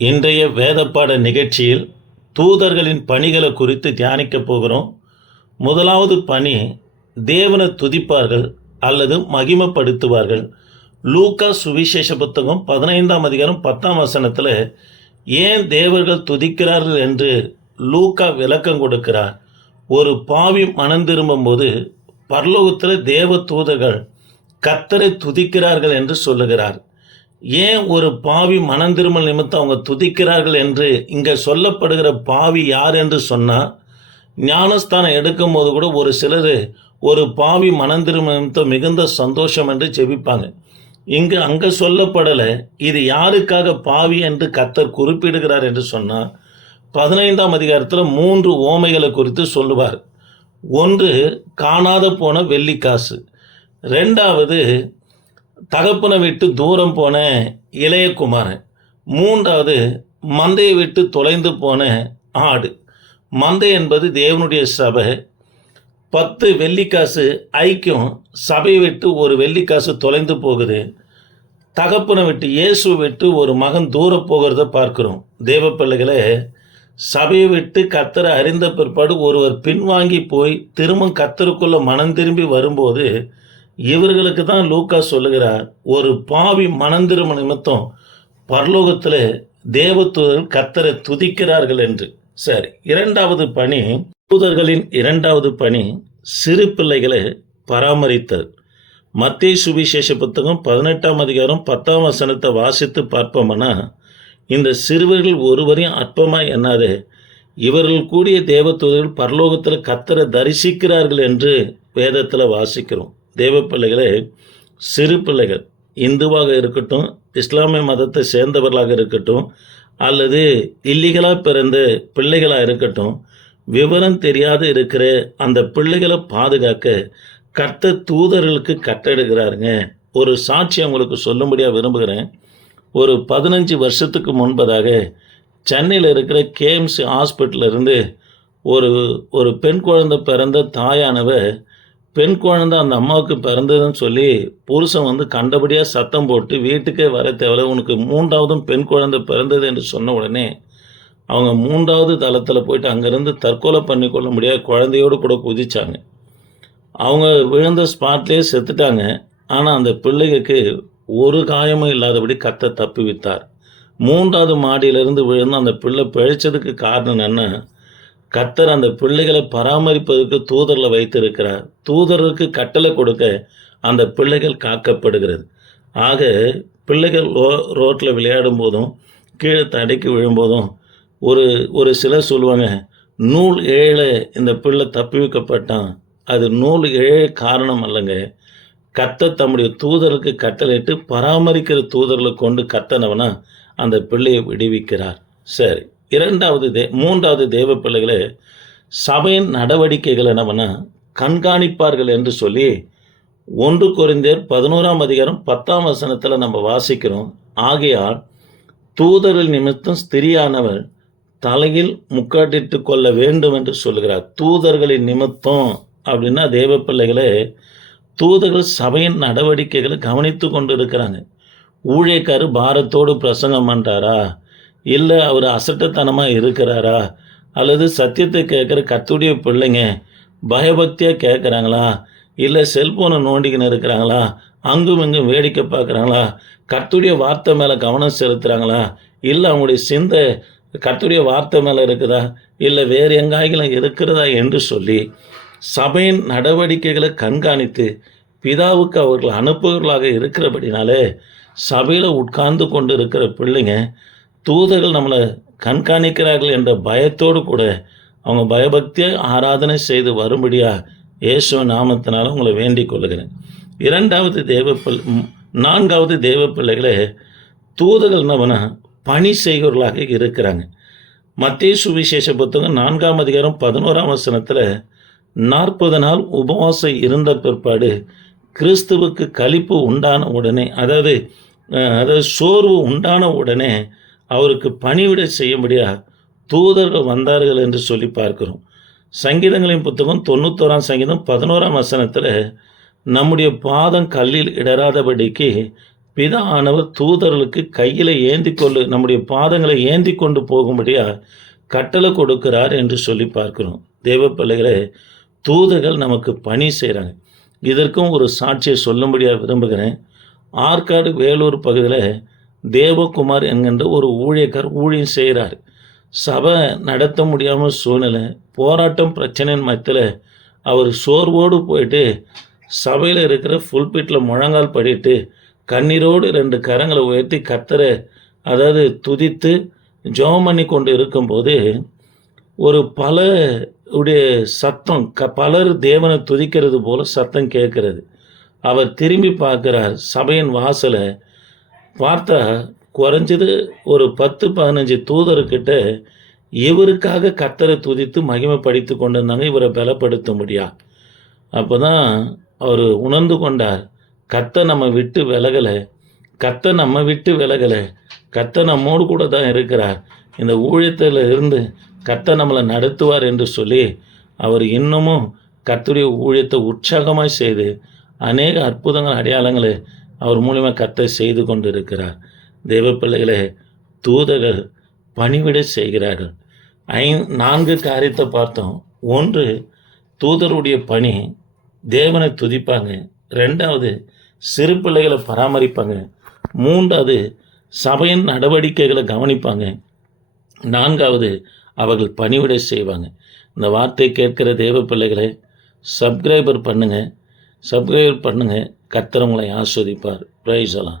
இன்றைய வேதப்பாட நிகழ்ச்சியில் தூதர்களின் பணிகளை குறித்து தியானிக்க போகிறோம். முதலாவது பணி, தேவனை துதிப்பார்கள் அல்லது மகிமைப்படுத்துவார்கள். லூக்கா சுவிசேஷ புத்தகம் 15ஆம் அதிகாரம் 10ஆம் வசனத்தில் ஏன் தேவர்கள் துதிக்கிறார்கள் என்று லூக்கா விளக்கம் கொடுக்கிறார். ஒரு பாவி மனம் திரும்பும் போது பரலோகத்தில் தேவ தூதர்கள் கர்த்தரை துதிக்கிறார்கள் என்று சொல்லுகிறார். ஏன் ஒரு பாவி மனம் திரும்பல் நிமித்தம் அவங்க துதிக்கிறார்கள் என்று இங்கே சொல்லப்படுகிற பாவி யார் என்று சொன்னால், ஞானஸ்தானம் எடுக்கும் போது கூட ஒரு சிலர் ஒரு பாவி மனம் திரும்ப நிமித்தம் மிகுந்த சந்தோஷம் என்று ஜெபிப்பாங்க. அங்கே சொல்லப்படலை இது யாருக்காக பாவி என்று கர்த்தர் குறிப்பிடுகிறார் என்று சொன்னால், 15ஆம் அதிகாரத்தில் 3 ஓமைகளை குறித்து சொல்லுவார். ஒன்று, காணாத போன வெள்ளிக்காசு. 2வது, தகப்பனை விட்டு தூரம் போன இளைய குமாரன். 3வது, மந்தையை விட்டு தொலைந்து போன ஆடு. மந்தை என்பது தேவனுடைய சபை. 10 வெள்ளிக்காசு ஐக்கியம், சபையை விட்டு ஒரு வெள்ளிக்காசு தொலைந்து போகுது. தகப்பனை விட்டு, இயேசு விட்டு ஒரு மகன் தூரம் போகிறத பார்க்கிறோம். தேவ பிள்ளைகளை, சபையை விட்டு கர்த்தரை அறிந்த பிற்பாடு ஒருவர் பின்வாங்கி போய் திரும்ப கர்த்தருக்குள்ள மனம் திரும்பி வரும்போது இவர்களுக்கு தான் லூக்கா சொல்லுகிறார், ஒரு பாவி மனம் திரும்ப நிமித்தம் பரலோகத்தில் தேவதூதர்கள் கர்த்தரை துதிக்கிறார்கள் என்று. சரி, 2வது பணி, தூதர்களின் 2வது பணி சிறு பிள்ளைகளை பராமரித்தல். மத்தேயு சுவிசேஷ புத்தகம் 18ஆம் அதிகாரம் 10ஆம் வசனத்தை வாசித்து பார்ப்போம்னா, இந்த சிறுவர்கள் ஒருவரையும் அற்பமாய் எண்ணாது, இவர்கள் கூடிய தேவதூதர்கள் பரலோகத்தில் கர்த்தரை தரிசிக்கிறார்கள் என்று வேதத்தில் வாசிக்கிறோம். தேவ பிள்ளைகளே, சிறு பிள்ளைகள் இந்துவாக இருக்கட்டும், இஸ்லாமிய மதத்தை சேர்ந்தவர்களாக இருக்கட்டும், அல்லது இல்லீகலாக பிறந்த பிள்ளைகளாக இருக்கட்டும், விவரம் தெரியாது இருக்கிற அந்த பிள்ளைகளை பாதுகாக்க கர்த்தர் தூதர்களுக்கு கட்டளையிடுகிறாருங்க. ஒரு சாட்சி அவங்களுக்கு சொல்லும்படியாக விரும்புகிறேன். ஒரு 15 வருஷத்துக்கு முன்பதாக சென்னையில் இருக்கிற கேஎம்சி ஹாஸ்பிட்டலிருந்து ஒரு பெண் குழந்தை பிறந்த தாயானவ, பெண் குழந்தை அந்த அம்மாவுக்கு பிறந்ததுன்னு சொல்லி புருஷன் கண்டபடியாக சத்தம் போட்டு வீட்டுக்கே வர தேவையில்ல, உனக்கு 3ஆவதும் பெண் குழந்தை பிறந்தது என்று சொன்ன உடனே அவங்க 3வது தளத்தில் போயிட்டு அங்கேருந்து தற்கொலை பண்ணிக்கொள்ள முடியாத குழந்தையோடு கூட குதிச்சாங்க. அவங்க விழுந்த ஸ்பாட்லேயே செத்துட்டாங்க. ஆனால் அந்த பிள்ளைக்கு ஒரு காயமும் இல்லாதபடி கர்த்தர் தப்பி வித்தார். 3வது மாடியிலிருந்து விழுந்து அந்த பிள்ளை பிழைச்சதுக்கு காரணம் என்ன? கர்த்தர் அந்த பிள்ளைகளை பராமரிப்பதற்கு தூதர்களை வைத்திருக்கிறார். தூதருக்கு கட்டளை கொடுக்க அந்த பிள்ளைகள் காக்கப்படுகிறது. ஆக பிள்ளைகள் ரோட்டில் விளையாடும் போதும் கீழே தடைக்கு விழும்போதும் ஒரு சிலர் சொல்லுவாங்க, நூல் ஏழை இந்த பிள்ளை தப்பி வைக்கப்பட்டான். அது நூல் ஏழை காரணம் அல்லங்க. கர்த்தர் தம்முடைய தூதருக்கு கட்டளையிட்டு பராமரிக்கிற தூதர்களை கொண்டு கர்த்தனவனா அந்த பிள்ளையை விடுவிக்கிறார். சரி, 3வது தேவ பிள்ளைகளை சபையின் நடவடிக்கைகள் என்னவனா கண்காணிப்பார்கள் என்று சொல்லி 1 கொரிந்தியர் 11ஆம் அதிகாரம் 10ஆம் வசனத்தில் நம்ம வாசிக்கிறோம். ஆகையால் தூதர்கள் நிமித்தம் ஸ்திரியானவர் தலையில் முக்காட்டிட்டு கொள்ள வேண்டும் என்று சொல்லுகிறார். தூதர்களின் நிமித்தம் அப்படின்னா தேவ பிள்ளைகளே, தூதர்கள் சபையின் நடவடிக்கைகளை கவனித்து கொண்டு இருக்கிறாங்க. ஊழியக்காரர் பாரத்தோடு பிரசங்கம் பண்ணுறாரா, இல்லை அவர் அசட்டத்தனமாக இருக்கிறாரா, அல்லது சத்தியத்தை கேட்குற கர்த்தருடைய பிள்ளைங்க பயபக்தியாக கேட்குறாங்களா, இல்லை செல்ஃபோனை நோண்டிக்கின்னு இருக்கிறாங்களா, அங்கும் இங்கும் வேடிக்கை பார்க்குறாங்களா, கர்த்தருடைய வார்த்தை மேலே கவனம் செலுத்துகிறாங்களா, இல்லை அவங்களுடைய சிந்தை கர்த்தருடைய வார்த்தை மேலே இருக்குதா, இல்லை வேறு எங்காய்களும் இருக்கிறதா என்று சொல்லி சபையின் நடவடிக்கைகளை கண்காணித்து பிதாவுக்கு அவர்கள் அனுப்புகளாக இருக்கிறபடினாலே சபையில் உட்கார்ந்து கொண்டு இருக்கிற பிள்ளைங்க தூதர்கள் நம்மளை கண்காணிக்கிறார்கள் என்ற பயத்தோடு கூட அவங்க பயபக்தியாக ஆராதனை செய்து வரும்படியா இயேசு நாமத்தினால உங்களை வேண்டிக் கொள்கிறேன். 4வது தேவ பிள்ளைகளே, தூதர்கள் என்னவனா பணி செய்கிறவர்களாக இருக்கிறாங்க. மத்தேயு சுவிசேஷ புத்தகம் 4ஆம் அதிகாரம் 11ஆம் வசனத்தில் 40 நாள் உபவாசம் இருந்த பிற்பாடு கிறிஸ்துவுக்கு களிப்பு உண்டான உடனே, அதாவது சோர்வு உண்டான உடனே அவருக்கு பணிவிடை செய்யும்படியா தூதர்கள் வந்தார்கள் என்று சொல்லி பார்க்கிறோம். சங்கீதங்களின் புத்தகம் 91ஆம் சங்கீதம் 11ஆம் வசனத்தில் நம்முடைய பாதம் கல்லில் இடராதபடிக்கு பிதா ஆனவர் தூதர்களுக்கு கையில் நம்முடைய பாதங்களை ஏந்தி கொண்டு போகும்படியாக கட்டளை கொடுக்கிறார் என்று சொல்லி பார்க்கிறோம். தேவ பிள்ளைகளே, தூதர்கள் நமக்கு பணி செய்கிறாங்க. இதற்கும் ஒரு சாட்சியை சொல்லும்படியாக விரும்புகிறேன். ஆற்காடு வேலூர் பகுதியில் தேவகுமார் என்கின்ற ஒரு ஊழியக்கார் ஊழியம் செய்கிறார். சபை நடத்த முடியாமல் சூழ்நிலை, போராட்டம், பிரச்சனையின் மத்தியில் அவர் சோர்வோடு போயிட்டு சபையில் இருக்கிற புல்பிட்டில் முழங்கால் படிட்டு கண்ணீரோடு 2 கரங்களை உயர்த்தி கர்த்தரை துதித்து ஜெபம் பண்ணி கொண்டு இருக்கும்போது ஒரு பலருடைய சத்தம், பலர் தேவனை துதிக்கிறது போல சத்தம் கேட்கிறது. அவர் திரும்பி பார்க்கிறார். சபையின் வாசலை பார்த்தா குறைஞ்சது ஒரு 10-15 தூதர்கிட்ட இவருக்காக கர்த்தரை துதித்து மகிமைப்படுத்தி கொண்டு இருந்தாங்க, இவரை பலப்படுத்த முடியாது. அப்போ தான் அவர் உணர்ந்து கொண்டார், கர்த்தர் நம்ம விட்டு விலகலை, கர்த்தர் நம்மோடு கூட தான் இருக்கிறார், இந்த ஊழியத்தில் இருந்து கர்த்தர் நம்மளை நடத்துவார் என்று சொல்லி அவர் இன்னமும் கர்த்தருடைய ஊழியத்தை உற்சாகமாக செய்து அநேக அற்புதங்கள், அடையாளங்களை அவர் மூலிமா கர்த்தர் செய்து கொண்டு இருக்கிறார். தேவ பிள்ளைகளே, தூதர்கள் பணிவிடை செய்கிறார்கள். 4 காரியத்தை பார்த்தோம். 1, தூதருடைய பணி, தேவனை துதிப்பாங்க. 2வது, சிறு பிள்ளைகளை பராமரிப்பாங்க. 3வது, சபையின் நடவடிக்கைகளை கவனிப்பாங்க. 4வது, அவர்கள் பணிவிடை செய்வாங்க. இந்த வார்த்தை கேட்கிற தேவ பிள்ளைகளை சப்ஸ்கிரைபர் பண்ணுங்க. கர்த்தர் உங்களை ஆஸ்வதிப்பார். பிரைஸ் எல்லாம்.